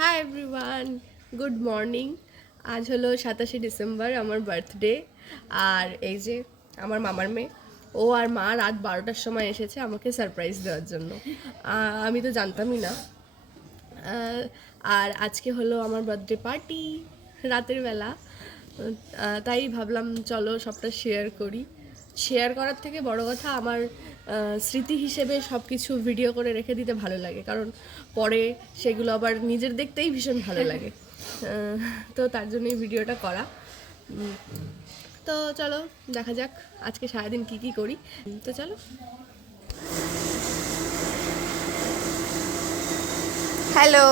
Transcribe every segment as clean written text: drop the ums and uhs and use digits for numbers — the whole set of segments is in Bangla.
Hi everyone, good morning. আজ হলো 27শে ডিসেম্বর, আমার বার্থডে। আর এই যে আমার মামার মেয়ে, ও আর মা রাত 12টার সময় এসেছে আমাকে সারপ্রাইজ দেওয়ার জন্য। আমি তো জানতামই না। আর আজকে হলো আমার বার্থডে পার্টি রাতের বেলা। তাই ভাবলাম চলো সবটা শেয়ার করি। শেয়ার করার থেকে বড় কথা, আমার স্মৃতি হিসেবে সব কিছু ভিডিও করে রেখে দিতে ভালো লাগে, কারণ পরে সেগুলো আবার নিজের দেখতেই ভীষণ ভালো লাগে। তো তার জন্যই ভিডিওটা করা। তো চলো দেখা যাক আজকে সারাদিন কি কি করি। তো চলো। হ্যালো,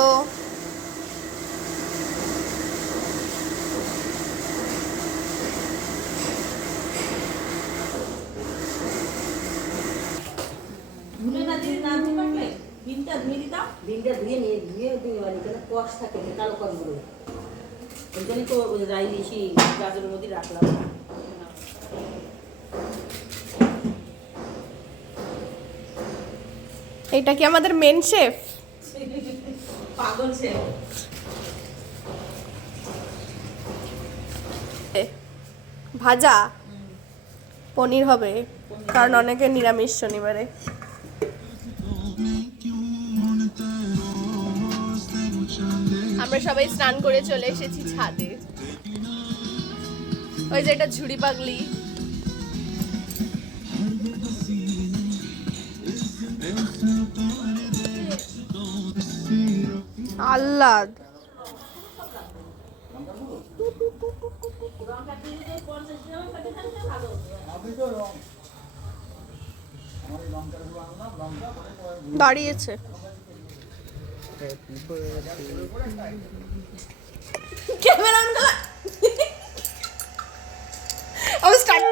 এটা কি আমাদের মেন শেফ? পাগল শেফ। ভাজা পনির হবে, কারণ অনেকে নিরামিষ শনিবারে। আমরা সবাই স্নান করে চলে এসেছি ছাদে। ওই যে এটা ঝুড়ি পাগলি। আহ্লাদ। দাঁড়িয়েছে। ক্যামেরা অন কর। আমি স্টার্ট।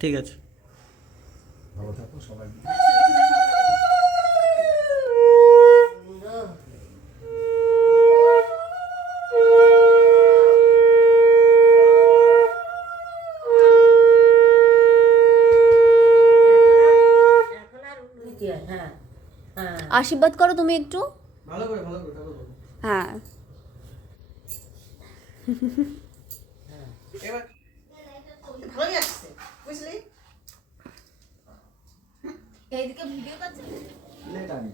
ঠিক আছে। ভালো থাকো সবাই। আশীর্বাদ করো তুমি একটু। ভালো করে ভালো করে হ্যাঁ। এবার ভালোই আসছে, বুঝলি? এইদিকে ভিডিও করছে। লেট আমি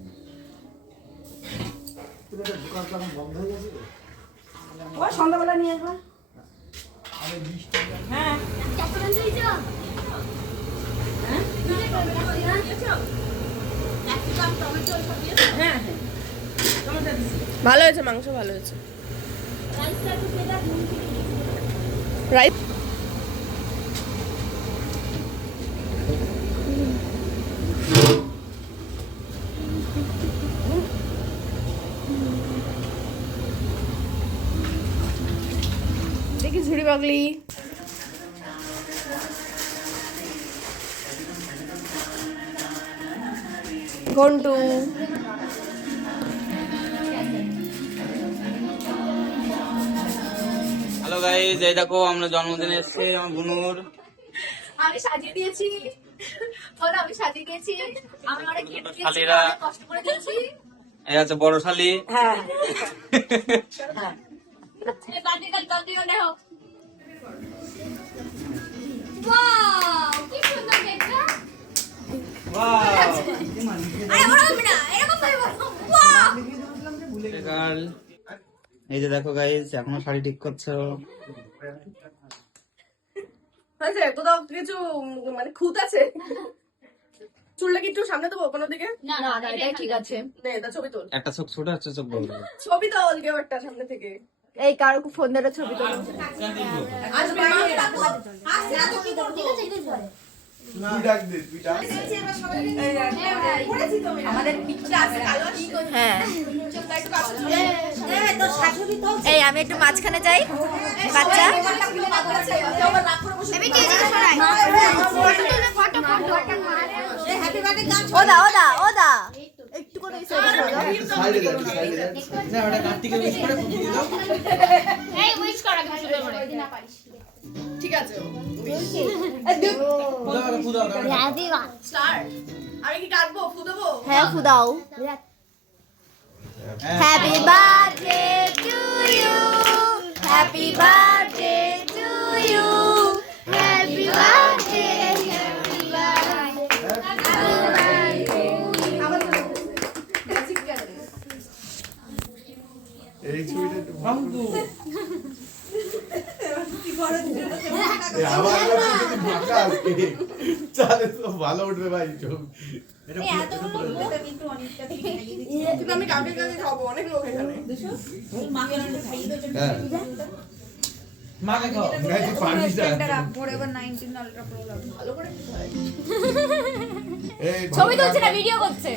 তুমি তো দোকান তো এখন বন্ধ হয়ে গেছে। ও সন্ধ্যাবেলা নিয়ে আসবা। আরে বৃষ্টি হ্যাঁ হ্যাঁ টমেটো দিছি। ভালো হয়েছে, মাংস ভালো হয়েছে। রাইস দেখি ঝুড়ি পাগলি। ঘন্টু। হ্যালো গাইস, এই দেখো আমরা জন্মদিনে এসেছি আমার বুনুর। আমি সাজিয়ে দিয়েছি। ওরা আমি সাজিয়ে দিয়েছি। আমি অনেক গিফট দিয়েছি, শালিরা। অনেক কষ্ট করে দিয়েছি। এই আছে বড় শালি। হ্যাঁ এই বান্ডিল নাও। ওয়াও, কি সুন্দর দেখছো। আরে বড় হবে না, এরকম ভাবে বলো। ওয়াও। গার্ল, এই যে দেখো গাইস, এখনো শাড়ি ঠিক করছো। হয়েছে? কোথাও কিছু মানে খুঁত আছে? চুলটা কি একটু সামনে দেবো কোনো দিকে? না না না, এটাই ঠিক আছে। নে তা ছবি তোল। একটা চোখ ছোট হচ্ছে, চোখ বড়। ছবি তোল কেউ একটা সামনে থেকে। এই কারো ফোন ধরে ছবি তোলো। আসবে আমাদের হ্যাঁ। এই আমি একটু মাঝখানে যাই। বাচ্চা ওদা ওদা ওদা একটু করে ঠিক আছে হ্যাপি স্টার্ট আমি কি কাটবো ফু দেবো হ্যাঁ ফুদাও happy birthday to you happy birthday to you happy birthday happy এই ছবিটা একটু আবার ফাঁকা আজকে চালে তো ভালো উঠবে ভাই চোখ কিন্তু আমি কাউকে কাউকে খাবো অনেক লোক এখানে হ্যাঁ মাকে খাও না তুই পারিস না ভালো করে খেতে হয়। এই ছবি তুলছে না ভিডিও করছে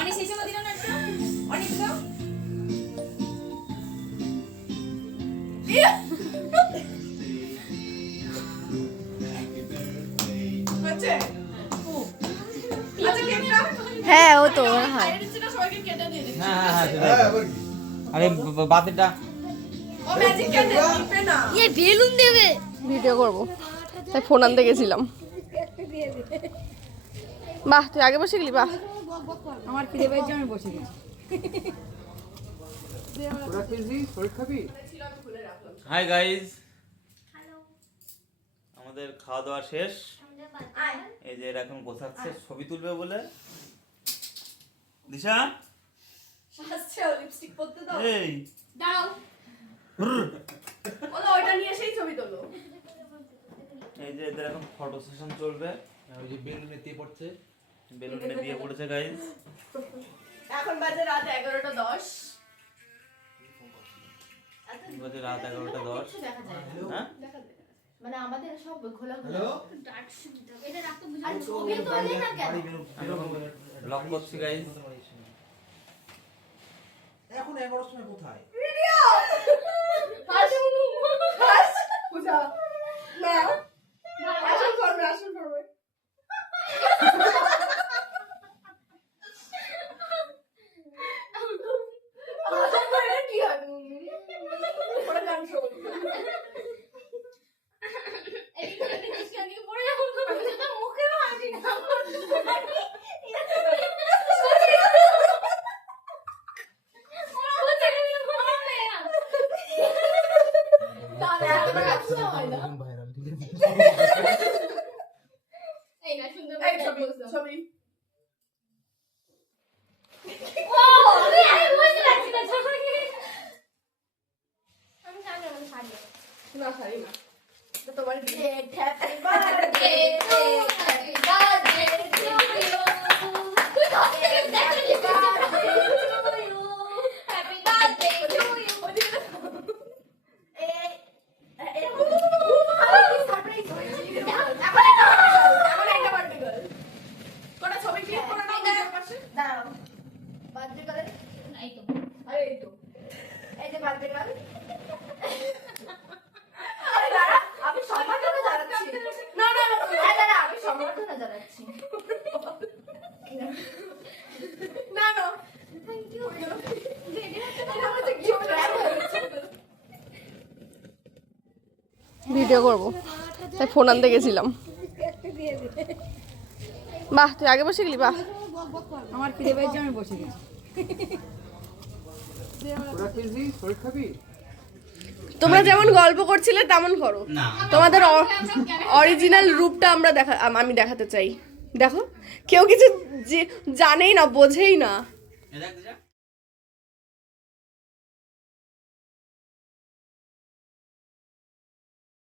অনেক শেষে দিল না একটা অনেক দাও হচ্ছে? আচ্ছা, কেকটা? হ্যাঁ ও তো হয় খাইয়ে দিচ্ছি না, সবাইকে কেটে দিয়ে দিচ্ছি। হ্যাঁ হ্যাঁ হ্যাঁ আবার কি আরে বাতিটা ও ম্যাজিক কেটে দিবে না। ইয়ে বেলুন দেবে ভিডিও করব তাই ফোন আনতে গেছিলাম। বাহ তুই আগে বসে গেলি বাহ। আমার খিদে পেয়েছে আমি বসে গেছি তোরা কেজি শরীর খাবি হাই গাইস আমাদের খাওয়া দাওয়া শেষ এই যে এরা এখন গোছাচ্ছে ছবি তুলবে বলে দিশা হাসছে লিপস্টিক পরতে দাও। এই দাও বলো ওইটা নিয়ে এসেই ছবি তোলো। এই যে এদের এখন ফটো সেশন চলবে ওই যে বেলুনে তে পড়ছে বেলুনে দিয়ে পড়েছে গাইস এখন বাজে রাত 11:10। বাজে রাত 11:10 দেখা যায় হ্যাঁ মানে আমাদের সব খোলা হ্যালো এটা রাখতে বুঝি আর ছবি তো হলে না কেন ব্লগ করছি গাইস এখন 11টার সময় কোথায় হাস পূজা না আসল করবে আসল করবে। কি হয় পরে গান শোন। এই ছবি ছবি না সারি না তো তোমার কোটা ছবি ক্লিক করে নাও নিজের পাশে। আরে এই তো আরে দাঁড়া আমি সম্মাননা জানাচ্ছি। না না না দাঁড়া আমি সম্মাননা জানাচ্ছি। না না থ্যাংক ইউ ভিডিও করব তাই ফোন আনতে গেছিলাম। বাহ তুই আগে বসে গেলি বাহ। আমার খিদে পেয়েছে আমি বসে গেছি তোরা কেজি শরীর খাবি তোমরা যেমন গল্প করছিলে তেমন করো। না তোমাদের অরিজিনাল রূপটা আমরা আমি দেখাতে চাই। দেখো কেউ কিছু জানেই না বোঝেই না। এ দেখ দিশা